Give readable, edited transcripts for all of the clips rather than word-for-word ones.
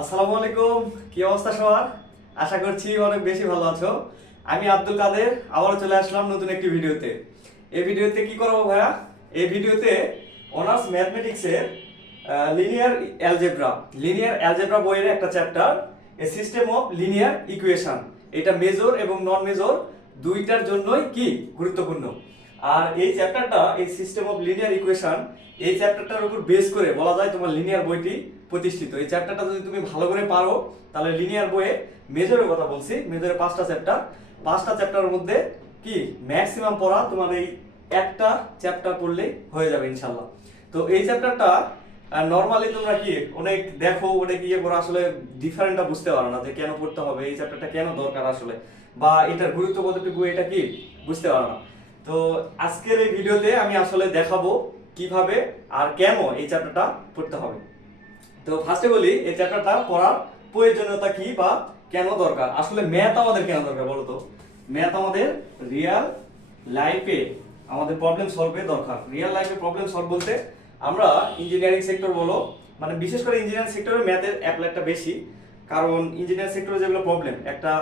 আসসালামু আলাইকুম। কি অবস্থা সবার? আশা করছি অনেক বেশি ভালো আছো। আমি আব্দুল কাদের আবারও চলে আসলাম নতুন একটি ভিডিওতে। এই ভিডিওতে কি করবো ভাইয়া? এই ভিডিওতে অনার্স ম্যাথমেটিক্সের লিনিয়ার অ্যালজেব্রা বইয়ের একটা chapter, a system of linear equation. এটা মেজর এবং নন মেজর দুইটার জন্যই কি গুরুত্বপূর্ণ। আর এই চ্যাপ্টারটা, এই সিস্টেম অফ লিনিয়ার ইকুয়েশন, এই চ্যাপ্টারটার উপর বেস করে বলা যায় তোমার লিনিয়ার বইটি প্রতিষ্ঠিত। এই চ্যাপ্টারটা যদি তুমি ভালো করে পারো তাহলে লিনিয়ার বইয়ে মেজরের কথা বলছি, মেজরের 5টা চ্যাপ্টার, 5টা চ্যাপ্টারের মধ্যে কি ম্যাক্সিমাম পড়া তোমার এই একটা চ্যাপ্টার পড়লেই হয়ে যাবে ইনশাল্লাহ। তো এই চ্যাপ্টারটা নর্মালি তোমরা কি অনেক দেখো, অনেক ইয়ে করে আসলে ডিফারেন্টটা বুঝতে পারো না যে কেন পড়তে হবে, এই চ্যাপ্টারটা কেন দরকার আসলে, বা এটার গুরুত্ব কতটুকু এটা কি বুঝতে পারো না। তো আজকের এই ভিডিওতে আমি আসলে দেখাবো কিভাবে আর কেন এই চ্যাপ্টারটা পড়তে হবে। তো ফার্স্টে বলি এই চ্যাপ্টারটা পড়ার প্রয়োজনীয়তা কি বা কেন দরকার। আসলে ম্যাথ আমাদের কেন দরকার বলো তো? ম্যাথ আমাদের রিয়েল লাইফে আমাদের প্রবলেম সলভে দরকার। রিয়েল লাইফে প্রবলেম সলভ বলতে আমরা ইঞ্জিনিয়ারিং সেক্টর বলো, মানে বিশেষ করে ইঞ্জিনিয়ারিং সেক্টরে ম্যাথের অ্যাপ্লাইটা বেশি। কারণ ইঞ্জিনিয়ারিং সেক্টরে যেগুলো প্রবলেম, একটা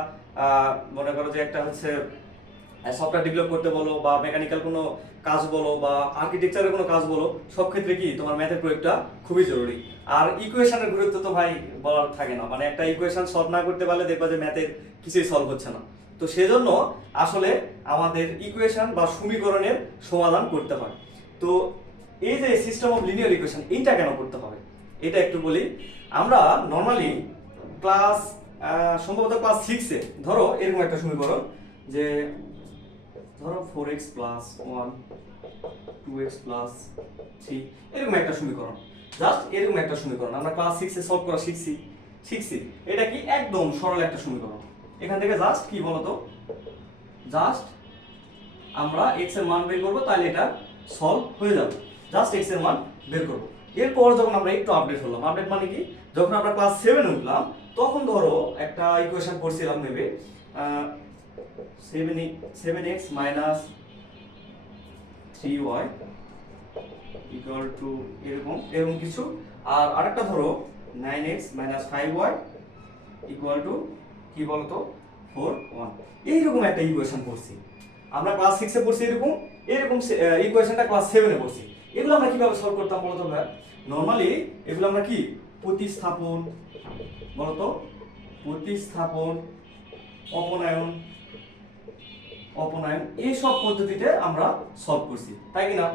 মনে করো যে একটা হচ্ছে সফটওয়্যার ডেভেলপ করতে বলো, বা মেকানিক্যাল কোনো কাজ বলো, বা আর্কিটেকচারের কোনো কাজ বলো, সব ক্ষেত্রে কি তোমার ম্যাথের প্রয়োগটা খুবই জরুরি। আর ইকুয়েশনের গুরুত্ব তো ভাই বলার থাকে না, মানে একটা ইকুয়েশন সলভ না করতে পারলে দেখবা যে ম্যাথের কিছুই সলভ হচ্ছে না। তো সেজন্য আসলে আমাদের ইকুয়েশন বা সমীকরণের সমাধান করতে হয়। তো এই যে সিস্টেম অফ লিনিয়ার ইকুয়েশন, এইটা কেন করতে হবে এটা একটু বলি। আমরা নর্মালি ক্লাস সম্ভবত ক্লাস 6-এ ধরো এরকম একটা সমীকরণ, যে ধরো 4x প্লাস 1 2x প্লাস 3, এরকম একটা সমীকরণ, জাস্ট এরকম একটা সমীকরণ আমরা ক্লাস 6-এ সলভ করা শিখছি। এটা কি একদম সরল একটা সমীকরণ। এখান থেকে জাস্ট কি বলতো, জাস্ট আমরা x এর মান বের করব, তাহলে এটা সলভ হয়ে যাবে। জাস্ট x এর মান বের করব। এরপর যখন আমরা একটু আপডেট হলাম, আপডেট মানে কি, যখন আমরা ক্লাস 7-এ উঠলাম তখন ধরো একটা ইকুয়েশন করছিলাম ভেবে 7x minus 3y equal to এরকম কিছু, আর আরেকটা ধরো 9x minus 5y equal to কি বলতো 4 1, এইরকম একটা ইকুয়েশন করছি আমরা ক্লাস 6-এ পড়ছি। এরকম ইকুয়েশনটা ক্লাস 7-এ পড়ছি। এগুলো আমরা কিভাবে সলভ করতাম বলতো ভাই? নরমালি এগুলো আমরা কি প্রতিস্থাপন, বলতো প্রতিস্থাপন, অপনয়ন এইসব পদ্ধতিতে আমরা সলভ করছি, তাই কি না?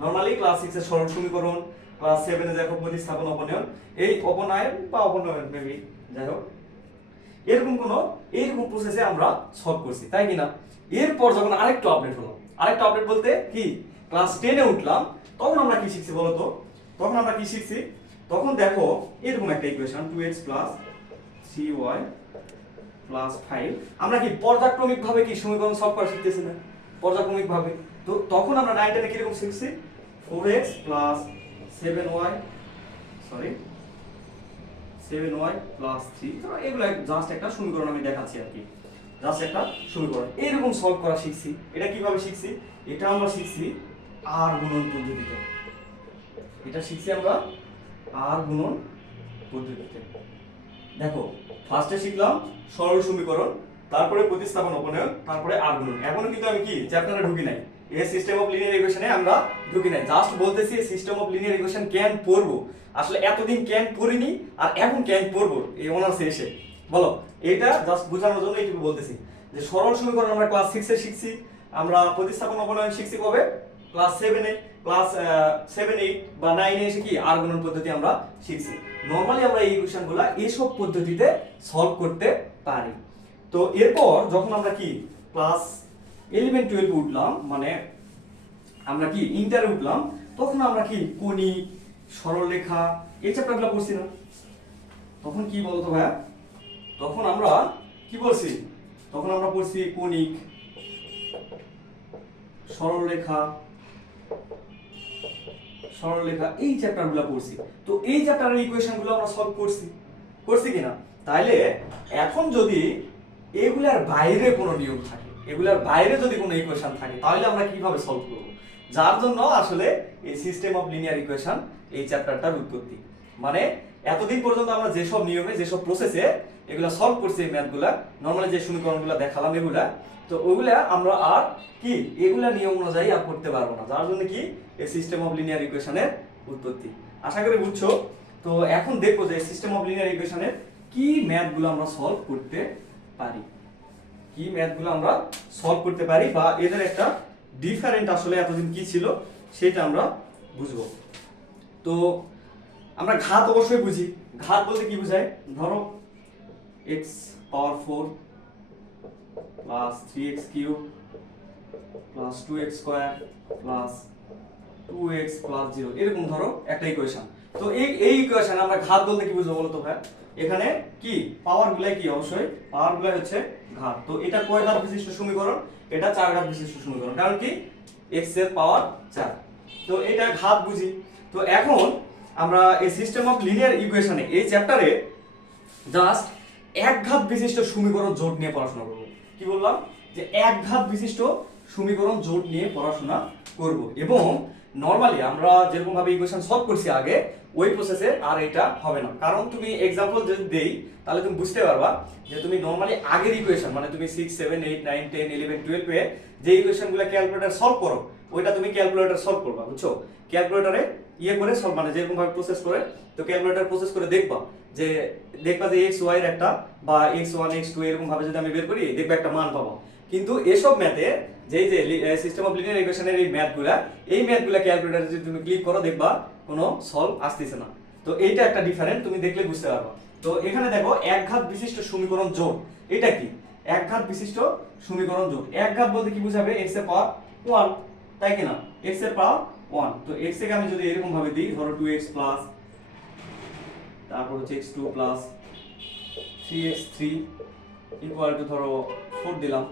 নরমালি ক্লাস 6-এর সরল সমীকরণ, ক্লাস 7-এ দেখো প্রতিস্থাপন, অপনয়ন, এই অপনয়ন বা অপনয়ন মেবি যাই হোক এরকম প্রসেসে আমরা সলভ করছি, তাই কি না? এরপর যখন আরেকটু আপডেট হলো, আরেকটু আপডেট বলতে কি ক্লাস 10-এ উঠলাম, তখন আমরা কি শিখছি বলতো? তখন দেখো এরকম একটা equation 2x plus 3y plus 5, আমরা কি পর্যায়ক্রমিক ভাবে কি সমীকরণ সলভ করা শিখতেছি না? পর্যায়ক্রমিক ভাবে। তো তখন আমরা 9-10-এ কিরকম শিখছি 4x প্লাস 7y প্লাস 3, তো এগুলো জাস্ট একটা সমীকরণ আমি দেখাচ্ছি আর কি, জাস্ট একটা সমীকরণ এরকম সলভ করা শিখছি। এটা কিভাবে শিখছি? এটা আমরা শিখছি আর গুণন পদ্ধতিতে। এটা শিখছি আমরা আর গুণন পদ্ধতিতে। দেখো ফার্স্টে শিখলাম সরল সমীকরণ, তারপরে প্রতিস্থাপন, অপনয়ন, তারপরে আর গুণন। এখনো কিন্তু আমি কি চ্যাপ্টারে ঢুকি নাই, এই সিস্টেম অফ লিনিয়ার ইকুয়েশনে আমরা ঢুকি নাই, জাস্ট বলতেছি সিস্টেম অফ লিনিয়ার ইকুয়েশন কেন পড়বো। আসলে এতদিন কেন পড়িনি আর এখন কেন পড়বো এই অনার্সে এসে, বলো? এটা জাস্ট বোঝানোর জন্য এইটুকু বলতেছি যে সরল সমীকরণ আমরা ক্লাস 6-এ শিখছি, আমরা প্রতিস্থাপন, অপনয়ন শিখছি কবে? ক্লাস 7-এ। ক্লাস 7 8 বা 9-এ এসে কি আর গুণন পদ্ধতি আমরা শিখছি। নরমালি আমরা এই ইকুয়েশনগুলো এইসব পদ্ধতিতে সলভ করতে পারি। তো এরপর যখন আমরা কি ক্লাস 11 12 উঠলাম, মানে আমরা কি ইন্টারে উঠলাম, তখন আমরা কি কণিক, সরলরেখা এই চ্যাপ্টারগুলো পড়ছি না? তখন কি বলতো ভাইয়া? তখন আমরা কি বলছি? তখন আমরা পড়ছি কণিক, সরলরেখা এই চ্যাপ্টারগুলো পড়ছি। তো এই চ্যাপ্টারের ইকুয়েশনগুলো আমরা সলভ করছি কিনা? তাইলে এখন যদি এগুলার বাইরে কোনো নিয়ম থাকে, এগুলার বাইরে যদি কোনো ইকুয়েশন থাকে, তাহলে আমরা কিভাবে সলভ করব? যার জন্য আসলে এই সিস্টেম অফ লিনিয়ার ইকুয়েশন এই চ্যাপ্টারটার উৎপত্তি। মানে এতদিন পর্যন্ত আমরা যেসব নিয়মে যেসব প্রসেসে এগুলা সলভ করছি এই ম্যাথগুলা, নরমালি যে সমীকরণগুলো দেখালাম এগুলা, তো ওগুলা আমরা আর কি এগুলা নিয়ম অনুযায়ী আর করতে পারবো না, যার জন্য কি এই সিস্টেম অফ লিনিয়ার ইকুয়েশনের উৎপত্তি। আশা করি বুঝছো। তো এখন দেখো যে সিস্টেম অফ লিনিয়ার ইকুয়েশনের কি ম্যাথগুলো আমরা সলভ করতে পারি, কি ম্যাথগুলো আমরা সলভ করতে পারি, বা এদের একটা ডিফারেন্ট আসলে এতদিন কি ছিল সেটা আমরা বুঝবো। তো আমরা ঘাত অবশ্যই বুঝি। ঘাত বলতে কি বোঝায়, ধরো x পাওয়ার 4 plus 3x cube plus 2x square plus 2x plus 0, এরকম ধরো একটা ইকুয়েশন। তো এই ইকুয়েশন আমরা ঘাত বলতে কি বুঝবো বলো তো ভাই? এখানে কি পাওয়ার গুলাই কি, অবশ্যই পাওয়ার গুলাই হচ্ছে ঘাত। তো এটা কয় ঘাত বিশিষ্ট সমীকরণ? এটা 4 ঘাত বিশিষ্ট সমীকরণ, কারণ কি x এর পাওয়ার 4। তো এটা ঘাত বুঝি। তো এখন আমরা এই সিস্টেম অফ লিনিয়ার ইকুয়েশনে এই চ্যাপ্টারে জাস্ট এক ঘাত বিশিষ্ট সমীকরণ জোট নিয়ে পড়াশোনা করব। কি বললাম? যে এক ঘাত বিশিষ্ট সমীকরণ জোট নিয়ে পড়াশোনা করব, এবং নরমালি আমরা যেরকম ভাবে ইকুয়েশন সলভ করছি আগে ওই প্রসেসে আর এটা হবে না। কারণ তুমি এক্সাম্পল যদি দেই তাহলে তুমি বুঝতে পারবা যে তুমি নরমালি আগের ইকুয়েশন মানে তুমি 6 7 8 9 10 11 12 এ যে ইকুয়েশনগুলো ক্যালকুলেটর সলভ করো ওইটা তুমি ক্যালকুলেটর সলভ করবা, বুঝছো? ক্যালকুলেটরে করে সলভ মানে যেরকম ভাবে প্রসেস করে, তো ক্যালকুলেটর প্রসেস করে দেখবা যে x y এর একটা বা x1 x2 এরকম ভাবে যদি আমি বের করি দেখবা একটা মান পাবো। কিন্তু এসব ম্যাথে যে সিস্টেম অফ লিনিয়ার ইকুয়েশনের এই ম্যাথগুলা ক্যালকুলেটরে যদি তুমি ক্লিক করো দেখবা কোনো সলভ আসতেছে না। তো এইটা একটা ডিফারেন্ট, তুমি দেখলে বুঝতে পারবা। তো এখানে দেখো এক ঘাত বিশিষ্ট সমীকরণ জোট, এটা কি এক ঘাত বিশিষ্ট সমীকরণ জোট। এক ঘাত বলতে কি বুঝাবে? x এর পাওয়ার 1, তাই কি না? x এর পাওয়ার 1। তো x কে আমি যদি এরকম ভাবে দিই, ধরো 2x প্লাস তারপর হচ্ছে x2 plus 3x3 equal to ধরো 4 দিলাম।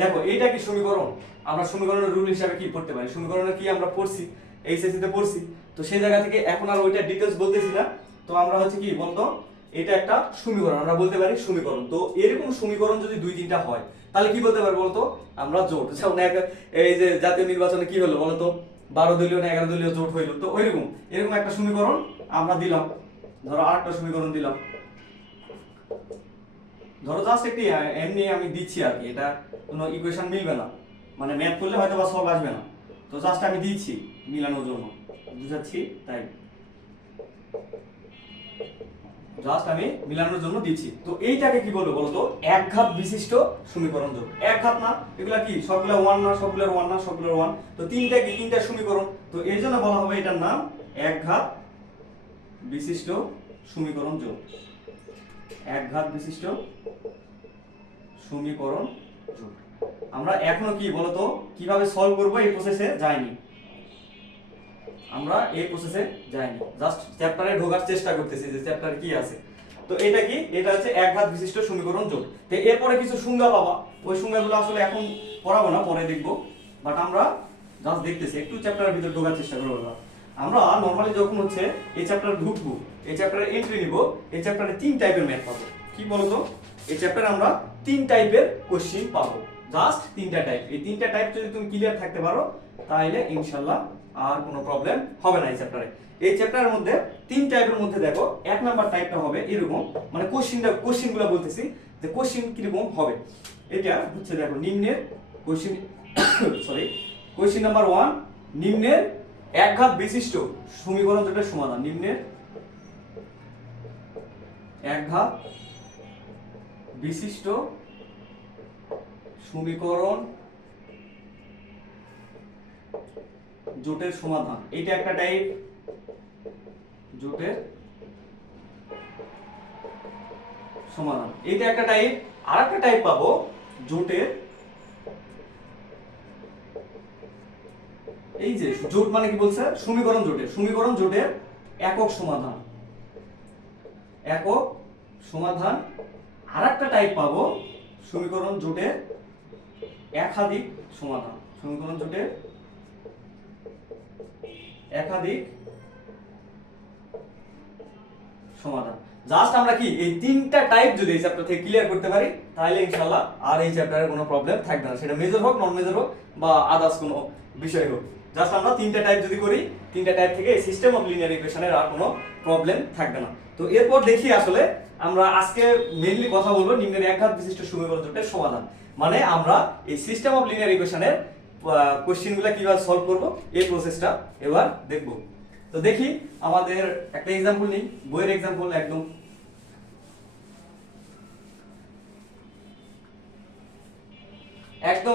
দেখো এইটা কি সমীকরণ? আমরা সমীকরণের রুল হিসাবে কি পড়তে পারি? সমীকরণের কি আমরা পড়ছি, এইচএসসি তে পড়ছি। তো সেই জায়গা থেকে এখন আর ওইটা ডিটেইলস বলতেছি না। তো আমরা হচ্ছে কি বলতো, এটা একটা সমীকরণ, আমরা বলতে পারি সমীকরণ। তো এরকম সমীকরণ যদি 2-3টা হয় তাহলে কি বলতে পারবো বলতো? আমরা জোট। যেমন এই যে জাতীয় নির্বাচনে কি হলো বলতো, 12 দলীয় না 11 দলীয় জোট হইলো। তো এরকম একটা সমীকরণ আমরা দিলাম, ধরো আরেকটা সমীকরণ দিলাম, ধরো জাস্ট একটি এমনি আমি দিচ্ছি আর কি, এটা কোনো ইকুয়েশন মিলবে না, মানে ম্যাথ করলে হয়তো বা সলভ আসবে না। তো জাস্ট আমি দিচ্ছি মিলানোর জন্য, বুঝাচ্ছি তাই, জাস্ট আমি মিলানোর জন্য দিচ্ছি। তো এইটাকে কি বলবো বলতো? এক ঘাত বিশিষ্ট সমীকরণ জোট। এক ঘাত না, এগুলা কি সবগুলা 1 না, সবগুলার 1 না, সবগুলার 1। তো তিনটা সমীকরণ, তো এর জন্য বলা হবে এটার নাম এক ঘাত বিশিষ্ট সমীকরণ জোট। এক ঘাত বিশিষ্ট সমীকরণ জোট। আমরা এখনো কি বলতো কিভাবে সলভ করব এই প্রসেসে যাইনি, আমরা এই প্রসেসে যাইনি, জাস্ট চ্যাপ্টারে ঢোকার চেষ্টা করতেছি যে চ্যাপ্টারে কি আছে। তো এটা কি? এটা হচ্ছে এক ঘাত বিশিষ্ট সমীকরণ জোট। তো এরপরে কিছু সংজ্ঞা পাবা, ওই সংজ্ঞাগুলো আসলে এখন পড়াবো না, পরে দেখবো, বাট আমরা জাস্ট দেখতেছি, একটু চ্যাপ্টারের ভিতরে ঢোকার চেষ্টা করবো। আমরা নরমালি যখন হচ্ছে এই চ্যাপ্টারে ঢুকবো, এই চ্যাপ্টারে এন্ট্রি নিব, এই চ্যাপ্টারে 3 টাইপের ম্যাথ পাবো। কি বলতো? এই চ্যাপ্টারে আমরা 3 টাইপের কোশ্চেন পাবো, জাস্ট 3টা টাইপ। এই 3টা টাইপ যদি তুমি ক্লিয়ার থাকতে পারো তাহলে ইনশাআল্লাহ আর কোনো প্রবলেম হবে না এই চ্যাপ্টারে। এই চ্যাপ্টারের মধ্যে 3 টাইপের মধ্যে দেখো, 1 নাম্বার টাইপটা হবে এরকম, মানে কোশ্চেনগুলো বলতেছি যে কোশ্চেন কিরকম হবে। এটা হচ্ছে দেখো নিম্নের কোশ্চেন সরি কোশ্চেন নাম্বার 1, নিম্নের এক ঘাত বিশিষ্ট সমীকরণ জোটের সমাধান। নিম্নের এক ঘাত বিশিষ্ট সমীকরণ জোটের সমাধান, এটা একটা টাইপ জোটের সমাধান, এটা একটা টাইপ। আর একটা টাইপ পাবো জোটের, এই যে জোট মানে কি বলছে? সমীকরণ জোটের একক সমাধান, একক সমাধান। আর একটা টাইপ পাবো সমীকরণ জোটের একাধিক সমাধান, সমীকরণ জোটের একাধিক সমাধান। জাস্ট আমরা কি এই 3টা টাইপ যদি এই চ্যাপ্টার থেকে ক্লিয়ার করতে পারি তাহলে ইনশাআল্লাহ আর এই চ্যাপ্টারে কোনো প্রবলেম থাকবে না, সেটা মেজর হোক নন মেজর হোক বা আদার্স কোনো বিষয় হোক। জাস্ট আমরা তিনটা টাইপ যদি করি, তিনটা টাইপ থেকে এই সিস্টেম অফ লিনিয়ার ইকুয়েশনের আর কোনো প্রবলেম থাকবে না। তো এরপর দেখি আসলে আমরা আজকে মেইনলি কথা বলবো নিম্নের একঘাত বিশিষ্ট সমীকরণ জোটের সমাধান, মানে আমরা এই সিস্টেম অফ লিনিয়ার ইকুয়েশনের কোশ্চেনগুলো কিভাবে সলভ করব এই প্রসেসটা এবার দেখব। তো দেখি আমাদের একটা এক্সাম্পল নিই, বইয়ের এক্সাম্পল একদম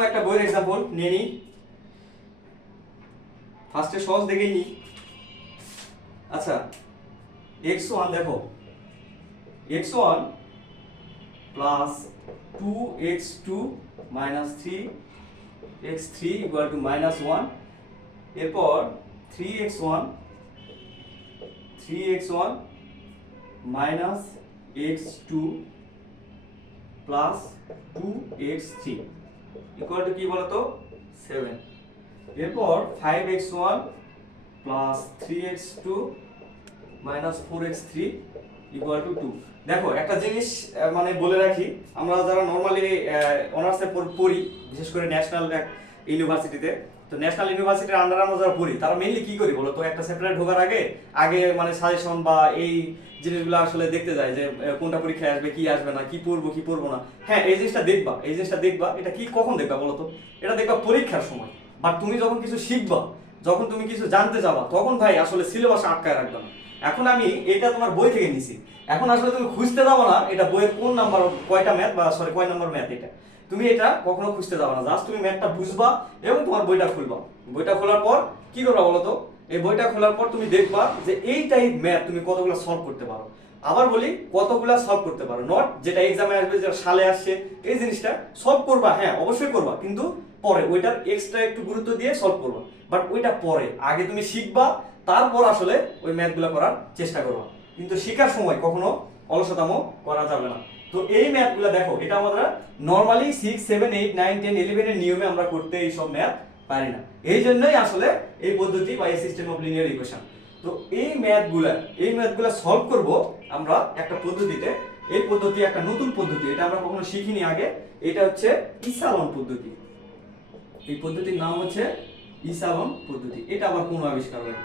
একটা বইয়ের এক্সাম্পল নিয়ে নিই। ফার্স্টে সহজ দেখেই নিই। আচ্ছা, x1 দেখো, x1 plus 2x2 minus 3x3 equal to minus 1, এরপর 3x1 minus x2 plus 2x3 equal to কি বলতো 7, এরপর 5x1 plus 3x2 minus 4x3 equal to 2। দেখো একটা জিনিস মানে বলে রাখি, আমরা যারা নর্মালি অনার্সে পড়ি, বিশেষ করে ন্যাশনাল ইউনিভার্সিটিতে, তো ন্যাশনাল ইউনিভার্সিটির আন্ডারে আমরা যারা পড়ি তারা মেইনলি কি করি বলো তো, একটা চ্যাপ্টারে ঢোকার আগে মানে সাজেশন বা এই জিনিসগুলো আসলে দেখতে যায় যে কোনটা পরীক্ষায় আসবে, কি আসবে না, কি পড়বো না। হ্যাঁ, এই জিনিসটা দেখবা, এটা কি কখন দেখবা বলো তো, এটা দেখবা পরীক্ষার সময়। বাট তুমি যখন কিছু শিখবা, যখন তুমি কিছু জানতে যাবা, তখন ভাই আসলে সিলেবাসে আটকায় রাখবে না। এখন আমি এটা তোমার বই থেকে নিছি, এখন আসলে তুমি খুঁজতে যাবো না এটা বইয়ের কোন নাম্বার, কয় নম্বর ম্যাথ, এটা তুমি এটা কখনো খুঁজতে যাবো না। জাস্ট তুমি ম্যাথটা বুঝবা এবং তোমার বইটা খুলবা। বইটা খোলার পর কি করবা বলো তো, এই বইটা খোলার পর তুমি দেখবা যে এই টাইপ ম্যাথ তুমি কতগুলো সলভ করতে পারো। আবার বলি, কতগুলা সলভ করতে পারো, নট যেটা এক্সামে আসবে, যেটা সালে আসছে এই জিনিসটা সলভ করবা। হ্যাঁ অবশ্যই করবা, কিন্তু পরে ওইটার এক্সট্রা একটু গুরুত্ব দিয়ে সলভ করবা। বাট ওইটা পরে, আগে তুমি শিখবা, তারপর আসলে ওই ম্যাথগুলো করার চেষ্টা করবা। কিন্তু শেখার সময় কখনো অলসতামো করা যাবে না। তো এই ম্যাথগুলো দেখো, এটা আমরা নরমালি 6, 7, 8, 9, 10, 11 এর নিয়মে আমরা করতে এই সব ম্যাথ পারি না। এই জন্যই আসলে এই পদ্ধতি বা এই সিস্টেম অফ লিনিয়ার ইকুয়েশন। তো এই ম্যাথগুলা সলভ করব আমরা একটা পদ্ধতিতে। এই পদ্ধতি একটা নতুন পদ্ধতি, এটা আমরা কখনো শিখিনি আগে। এটা হচ্ছে ইসালন পদ্ধতি। এই পদ্ধতির নাম হচ্ছে ইসালন পদ্ধতি। এটা আবার কোন আবিষ্কার হয়,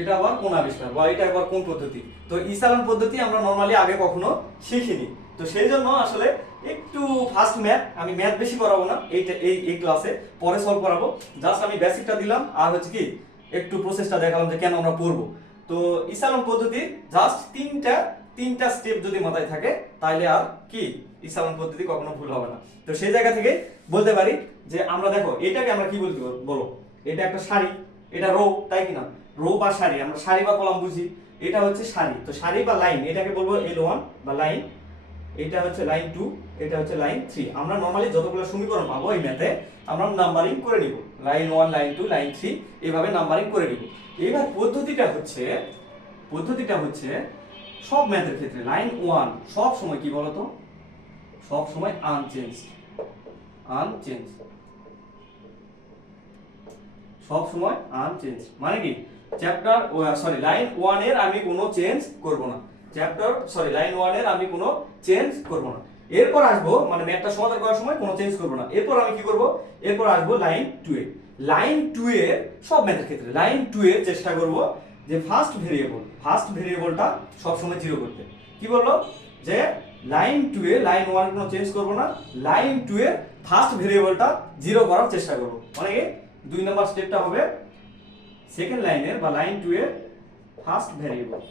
এটা আবার কোন আবিষ্কার বা এটা আবার কোন পদ্ধতি? তো ইসালন পদ্ধতি আমরা নরমালি আগে কখনো শিখিনি। তো সেই জন্য আসলে একটু ফাস্ট ম্যাথ, আমি ম্যাথ বেশি করাবো না এই ক্লাসে, পরে সলভ করাবো। জাস্ট আমি বেসিকটা দিলাম আর হচ্ছে কি একটু প্রসেসটা দেখালাম যে কেন আমরা পড়বো। তো ইসালন পদ্ধতি জাস্ট তিনটা স্টেপ যদি মাথায় থাকে তাহলে আর কি ইসালন পদ্ধতি কখনো ভুল হবে না। তো সেই জায়গা থেকে বলতে পারি যে আমরা দেখো এটাকে আমরা কি বলতে বলো, এটা একটা সারি, এটা রো, তাই কিনা? রো বা সারি, আমরা সারি বা কলাম বুঝি। এটা হচ্ছে সারি, তো সারি বা লাইন এটাকে বলবো L1 বা লাইন, এটা হচ্ছে লাইন 2, এটা হচ্ছে লাইন 3। আমরা নরমালি যতগুলো সমীকরণ পাবো এই ম্যাথে আমরা নাম্বারিং করে নিব, লাইন 1, লাইন 2, লাইন 3 এইভাবে নাম্বারিং করে নিব। এবার পদ্ধতিটা হচ্ছে সব ম্যাথের ক্ষেত্রে লাইন 1 সব সময় কি বলতো, সব সময় আনচেঞ্জ, সব সময় আনচেঞ্জ। মানে কি লাইন 1 এর আমি কোনো চেঞ্জ করব না, লাইন 1 এর আমি কোনো চেঞ্জ করব না। এরপর আসবো মানে ম্যাথটা সমাধান করার সময় কোনো চেঞ্জ করব না। এরপর আমি কি করব, এরপর আসবো লাইন 2 এ। লাইন 2 এর সব ম্যাথের ক্ষেত্রে লাইন 2 এর চেষ্টা করব যে ফার্স্ট ভেরিয়েবলটা সব সময় 0 করতে। কি বললো যে লাইন 2 এ লাইন 1 কোনো চেঞ্জ করব না, লাইন 2 এর ফার্স্ট ভেরিয়েবলটা 0 করার চেষ্টা করব। মানে কি 2 নম্বর স্টেপটা হবে সেকেন্ড লাইনের বা লাইন 2 এর ফার্স্ট ভেরিয়েবলটা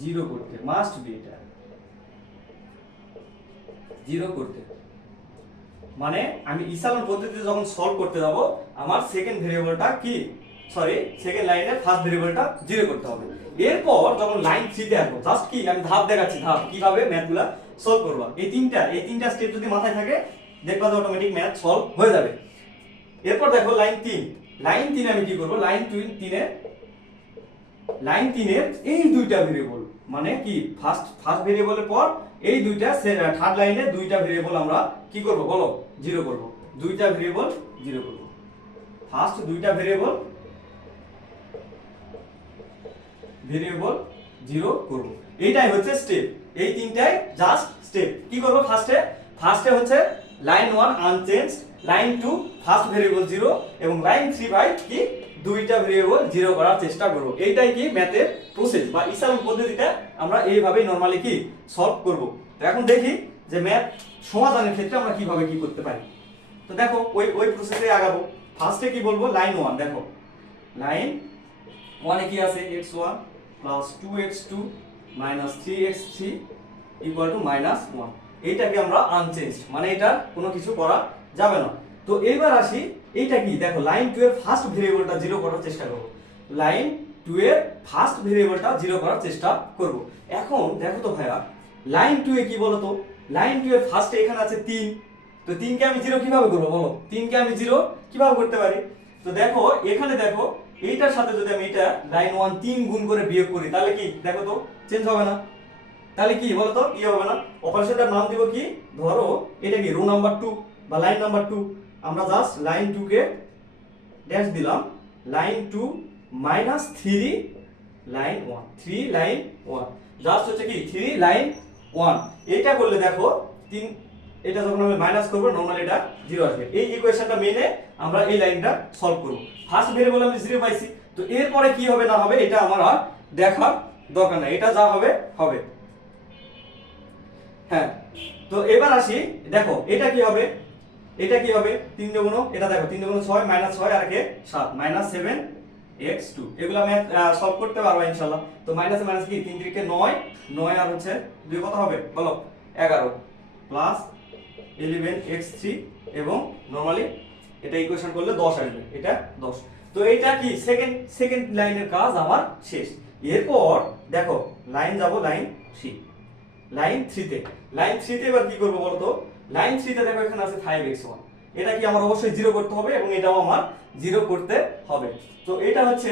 0 করতে, মাস্ট বি এটা 0 করতে। মানে আমি ইসালন পদ্ধতিতে যখন সলভ করতে যাব আমার সেকেন্ড লাইনের ফার্স্ট ভেরিয়েবলটা 0 করতে হবে। এরপর যখন লাইন 3 তে আসবো, জাস্ট কি আমি ধাপ দেখাচ্ছি, ধাপ কিভাবে ম্যাথগুলা সলভ করবা। এই তিনটা স্টেপ যদি মাথায় থাকে দেখবা যে অটোমেটিক ম্যাথ সলভ হয়ে যাবে। এরপর দেখো লাইন 3 আমি কি করব, লাইন 3 এর এই দুইটা ভেরিয়েবল মানে কি ফার্স্ট ভেরিয়েবলের পর এই দুইটা থার্ড লাইনে দুইটা ভেরিয়েবল আমরা কি করব বলো, 0 করব। দুইটা ভেরিয়েবল 0 করব, ফার্স্ট দুইটা ভেরিয়েবল 0 করব। এইটাই হচ্ছে স্টেপ। এই তিনটাই জাস্ট স্টেপ। কি করব ফার্স্টে হচ্ছে line 1 unchange, line 2 first variable 0 এবং লাইন 3 বাই কি দুইটা ভেরিয়েবল 0 করার চেষ্টা করব। এইটাই কি ম্যাথের প্রসেস বা ইসালন পদ্ধতিটা আমরা এইভাবেই নরমালি কি সলভ করব। তো এখন দেখি যে ম্যাথ সমাধানের ক্ষেত্রে আমরা কিভাবে কি করতে পারি। তো দেখো ওই প্রসেসে আগাবো। ফার্স্টে কি বলবো লাইন 1, দেখো লাইন 1 এ কি আছে x1 2x2 3x3 -1। এইটাকে আমরা আনচেঞ্জ, মানে এটা কোনো কিছু করা যাবে না। তো এইবার আসি এইটা কি, দেখো লাইন 2 এর ফার্স্ট ভেরিয়েবলটা 0 করার চেষ্টা করব। লাইন 2 এর ফার্স্ট ভেরিয়েবলটা 0 করার চেষ্টা করব। এখন দেখো তো ভাইয়া লাইন 2 এ কি বলো তো, লাইন 2 এর ফার্স্টে এখানে আছে 3। তো 3 কে আমি 0 কিভাবে করব বলো, 3 কে আমি 0 কিভাবে করতে পারি? তো দেখো এখানে দেখো এইটার সাথে যদি আমি এটা লাইন 1 3 গুণ করে বিয়োগ করি তাহলে কি দেখো তো চেঞ্জ হবে না? তাহলে কি বলো তো কি হবে না? অপারেশনটার নাম দিব কি, ধরো এটা কি রো নাম্বার 2 বা লাইন নাম্বার 2। আমরা জাস্ট লাইন 2 কে ড্যাশ দিলাম, লাইন 2 -3 লাইন 1, 3 লাইন 1, জাস্ট হচ্ছে কি 3 লাইন 1। এটা করলে দেখো 3, এটা যখন আমি মাইনাস করব নরমালি এটা 0 আসবে। এই ইকুয়েশনটা মেনে আমরা এই লাইনটা সলভ করব। ফার্স্ট ভেরিয়েবল আমি 0 পাইছি, তো এরপরে কি হবে না হবে এটা আমার আর দেখার দরকার নাই, এটা যা হবে হবে। হ্যাঁ, তো এবার আসি, দেখো এটা কি হবে, এটা কি হবে 3 দুগুণ, এটা দেখো 3 দুগুণ 6 -6 আর একে 7 -7x2। এগুলো আমি সলভ করতে পারবো ইনশাআল্লাহ। তো মাইনাসে মাইনাস কি 3 3 কে 9, 9 আর হচ্ছে 2 কত হবে বলো 11 প্লাস 11x3 এবং নরমালি এটা ইকুয়েশন করলে 10 আসবে, এটা 10। তো এইটা কি সেকেন্ড লাইনের কাজ আমার শেষ। এরপর দেখো লাইন যাব লাইন 3, লাইন 3 তে, লাইন 3 তে এবার কি করব বলো তো, লাইন 3 তে দেখো এখানে আছে 5x1। এটা কি আমার অবশ্যই 0 করতে হবে এবং এটাও আমার 0 করতে হবে। তো এটা হচ্ছে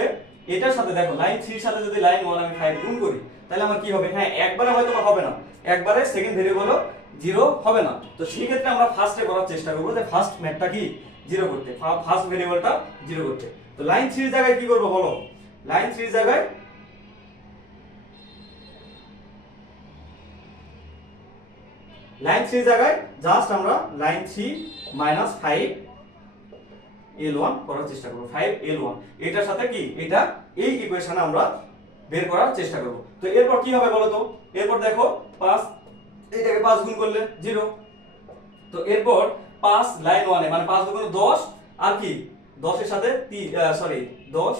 এটার সাথে দেখো লাইন 3 এর সাথে যদি লাইন 1 আমি 5 গুণ করি তাহলে আমার কি হবে, হ্যাঁ একবারে হয়তো হবে না, একবারে সেকেন্ড ভেরিয়েবলও 0 হবে না। তো সেই ক্ষেত্রে আমরা ফার্স্টে করার চেষ্টা করব যে ফার্স্ট ম্যাথটা কি 0 করতে, ফার্স্ট ভেরিয়েবলটা 0 করতে। তো লাইন 3 এর জায়গায় কি করব বলো, লাইন 3 এর জায়গায় জাস্ট আমরা লাইন 3 -5l1 করার চেষ্টা করব, 5l1 এটার সাথে কি এটা এই ইকুয়েশনে আমরা বের করার চেষ্টা করব। তো এরপর কি হবে বলো তো, এরপর দেখো 5, এইটাকে 5 গুণ করলে 0। তো এরপর 5 লাইন 1 এ মানে 5 দুগুণ 10 আর কি 10 এর সাথে 10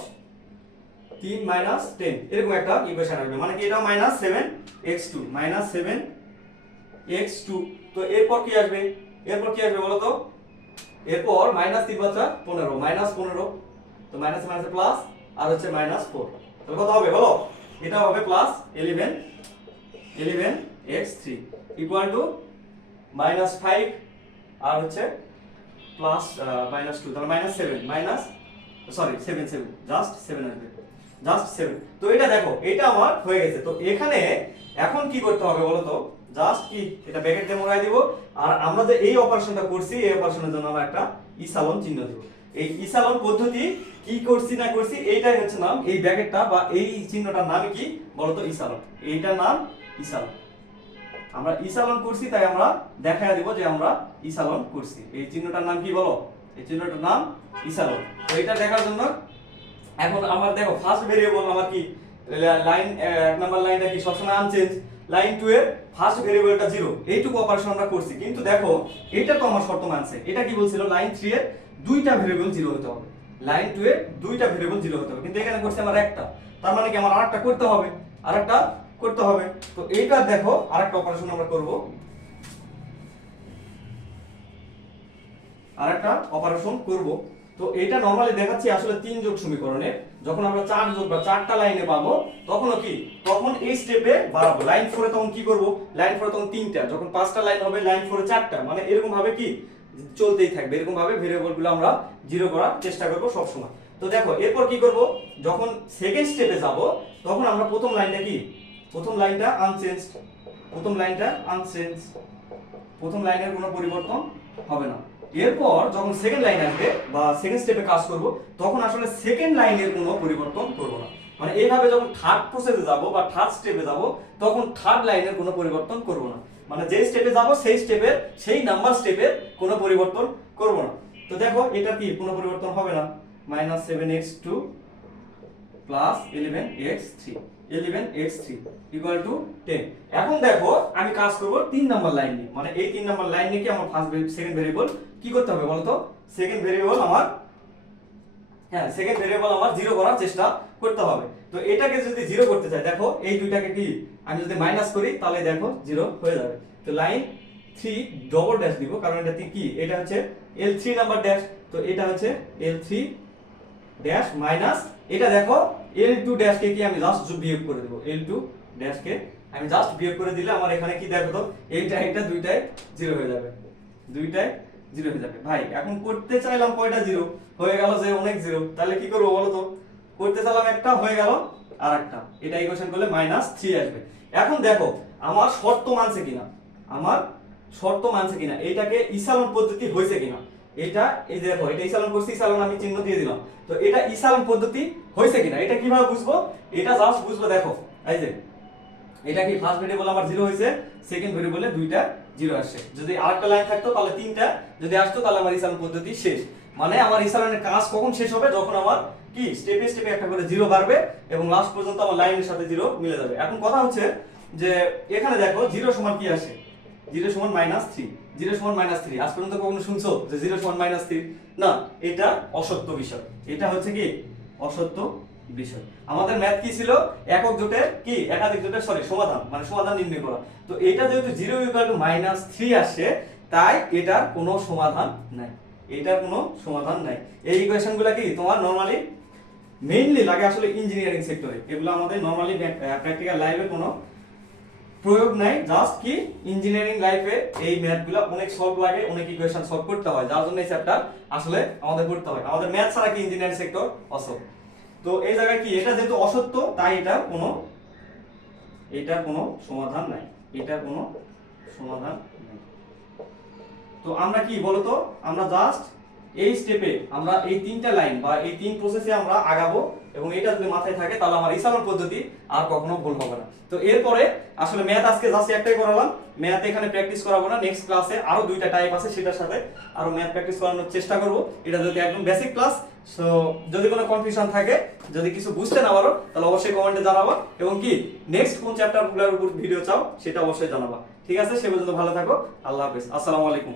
3 -10 এরকম একটা ইকুয়েশন আসবে, মানে কি এটা -7x2 7x2। তো এরপর কি আসবে, বলো তো, এরপর -3 × 15 -15। তো মাইনাসে মাইনাসে প্লাস আর হচ্ছে -4, তাহলে কত হবে বলো, এটা হবে প্লাস 11x3 ইকুয়াল টু -5 আর হচ্ছে প্লাস -2, তাহলে -7 জাস্ট 7 আসবে, জাস্ট 7। তো এটা দেখো এটা আমার হয়ে গেছে। তো এখানে এখন কি করতে হবে বলো তো, জাস্ট কি এটা ব্র্যাকেট দিয়ে মোড়াই দিব আর আমরা যে এই অপারেশনটা করছি এই অপারেশনের জন্য আমরা একটা ইসালন চিহ্ন দেব। এই ইসালন পদ্ধতি কি করছি না করছি এইটাই হচ্ছে নাম, এই ব্র্যাকেটটা বা এই চিহ্নটার নাম কি বলতো ইসালন, এইটার নাম ইসালন। আমরা ইসালন করছি তাই আমরা দেখায় দিব যে আমরা ইসালন করছি। এই চিহ্নটার নাম কি বলো, এই চিহ্নটার নাম ইসালন। তো এটা দেখার জন্য এখন আমার দেখো ফার্স্ট ভেরিয়েবল আমার কি লাইন 1 নাম্বার লাইনটা কি সবসময় আনচেঞ্জ, লাইন 2 এর ফার্স্ট ভেরিয়েবলটা 0, এইটুকু অপারেশন আমরা করছি। কিন্তু দেখো এটা তো আমার শর্ত মানছে, এটা কি বলছিল লাইন 3 এর দুইটা ভেরিয়েবল 0 হতে হবে, লাইন 2 এর দুইটা ভেরিয়েবল 0 হতে হবে, কিন্তু এখানে করছে আমার একটা, তার মানে কি আমার আরেকটা করতে হবে, তো এইটা দেখো আরেকটা অপারেশন আমরা করব, তো এটা নরমালি দেখাচ্ছি আসলে 3 যোগ সমীকরণে যখন আমরা 4 যোগ বা 4টা লাইনে পাবো তখন এই স্টেপে বাড়াবো। লাইন 4 এ তখন কি করব, লাইন 4 এ তখন 3টা, যখন 5টা লাইন হবে লাইন 4 এ 4টা, মানে এরকম ভাবে কি চলতেই থাকবে, এরকম ভাবে ভেরিয়েবলগুলো আমরা 0 করার চেষ্টা করব সব সময়। তো দেখো এরপর কি করব, যখন সেকেন্ড স্টেপে যাব তখন আমরা প্রথম লাইনটা আনচেঞ্জ, প্রথম লাইনের কোনো পরিবর্তন হবে না। এরপর যখন সেকেন্ড লাইন আসবে বা সেকেন্ড স্টেপে কাজ করব তখন আসলে সেকেন্ড লাইনের কোনো পরিবর্তন করব না, মানে এইভাবে যখন থার্ড প্রসেসে যাব বা থার্ড স্টেপে যাব তখন থার্ড লাইনের কোনো পরিবর্তন করব না, মানে যে স্টেপে যাব সেই স্টেপের সেই নাম্বার স্টেপের কোনো পরিবর্তন করব না। তো দেখো এটা কি কোনো পরিবর্তন হবে না, -7x2 plus 11x3 equal to 10। এখন দেখো আমি কাজ করব 3 নাম্বার লাইন নিয়ে, মানে এই 3 নাম্বার লাইন নিয়ে কি আমার সেকেন্ড ভেরিয়েবল কি করতে হবে বলো তো? সেকেন্ড ভেরিয়েবল আমার জিরো করার চেষ্টা করতে হবে। তো এটাকে যদি জিরো করতে চাই, দেখো এই দুইটাকে কি আমি যদি মাইনাস করি তাহলে দেখো জিরো হয়ে যাবে। তো লাইন 3 ডবল ড্যাশ দিব, কারণ এটা কি এটা হচ্ছে L3 নাম্বার ড্যাশ, তো এটা হচ্ছে L3 ড্যাশ মাইনাস এটা দেখো L2 ড্যাশ কে কি আমি জাস্ট বিয়োগ করে দেব, L2 ড্যাশ কে আমি জাস্ট বিয়োগ করে দিলে আমার এখানে কি দেখো তো এইটা এটা দুইটাই জিরো হয়ে যাবে, দুইটাই জিরো হয়ে যাবে। ভাই এখন করতে চাইলাম কয়টা জিরো হয়ে গেল যে অনেক জিরো, তাহলে কি করবো বলো তো? করতে চাইলাম একটা হয়ে গেল আর একটা, এটা ইকুয়েশন করলে -3 আসবে। এখন দেখো আমার শর্ত মানছে কিনা, আমার শর্ত মানছে কিনা, এইটাকে ইসালন পদ্ধতি হয়েছে কিনা, এটা এই যে দেখো এটা ইসালন করছি, ইসালন আমি চিহ্ন দিয়ে দিলাম। তো এটা ইসালন পদ্ধতি হয়েছে কিনা এটা কিভাবে বুঝবো? এটা জাস্ট বুঝবো, দেখো এই যে এটা কি ফার্স্ট ভেরিয়েবল আমার জিরো হয়েছে, সেকেন্ড ভেরিয়েবলে দুইটা জিরো আসছে, যদি আরেকটা লাইন থাকতো তাহলে তিনটা যদি আসতো তাহলে আমার ইসালন পদ্ধতি শেষ। মানে আমার ইসালনের কাজ কখন শেষ হবে? যখন আমার কি স্টেপে স্টেপে একটা করে জিরো বাড়বে এবং লাস্ট পর্যন্ত আমার লাইনের সাথে জিরো মিলে যাবে। এখন কথা হচ্ছে যে এখানে দেখো জিরো সমান কি আসে, জিরো সমান -3, জিরো সমান -3 আজ পর্যন্ত কখনো শুনছো যে জিরো সমান -3? না, এটা অসত্য বিষয়, এটা হচ্ছে কি অসত্য বিষয়। আমাদের ম্যাথ কি ছিল? একক জোটের কি একাধিক জোটের সমাধান, মানে সমাধান নির্ণয় করা। তো এটা যেহেতু 0 = -3 আসে, তাই এটার কোনো সমাধান নাই, এটার কোনো সমাধান নাই। এই ইকুয়েশনগুলো কি তোমার নরমালি মেইনলি লাগে আসলে ইঞ্জিনিয়ারিং সেক্টরে, এগুলো আমাদের নরমালি প্র্যাকটিক্যাল লাইফে কোনো প্রয়োগ নাই। জাস্ট কি ইঞ্জিনিয়ারিং লাইফে এই ম্যাথগুলো অনেক সলভ লাগে, অনেক ইকুয়েশন সলভ করতে হয়, যার জন্য এই চ্যাপ্টার আসলে আমাদের পড়তে হয়। আমাদের ম্যাথ ছাড়া কি ইঞ্জিনিয়ারিং সেক্টর অসল। তো এই জায়গায় কি এটা যেহেতু অসত্য, তাই এটার কোনো সমাধান নাই, এটার কোনো সমাধান নাই। তো আমরা কি বলতো, আমরা জাস্ট এই স্টেপে আমরা এই তিনটা লাইন বা এই তিন প্রসেসে আমরা আগাবো, এবং এটা যদি মাথায় থাকে তাহলে আমার ইসালন পদ্ধতি আর কখনো ভুল হবে না। তো এরপরে আসলে ম্যাথ আজকে জাস্ট একটাই করালাম, ম্যাথ এখানে প্র্যাকটিস করাবো না, নেক্সট ক্লাসে আরো দুইটা টাইপ আছে সেটার সাথে আরো ম্যাথ প্র্যাকটিস করানোর চেষ্টা করব। এটা যদি একদম বেসিক ক্লাস, সো যদি কোনো কনফিউশন থাকে, যদি কিছু বুঝতে না পারো তাহলে অবশ্যই কমেন্টে জানাবা, এবং কি নেক্সট কোন চ্যাপ্টারগুলোর উপর ভিডিও চাও সেটা অবশ্যই জানাবা। ঠিক আছে, সে পর্যন্ত ভালো থাকো, আল্লাহ হাফেজ, আসসালামু আলাইকুম।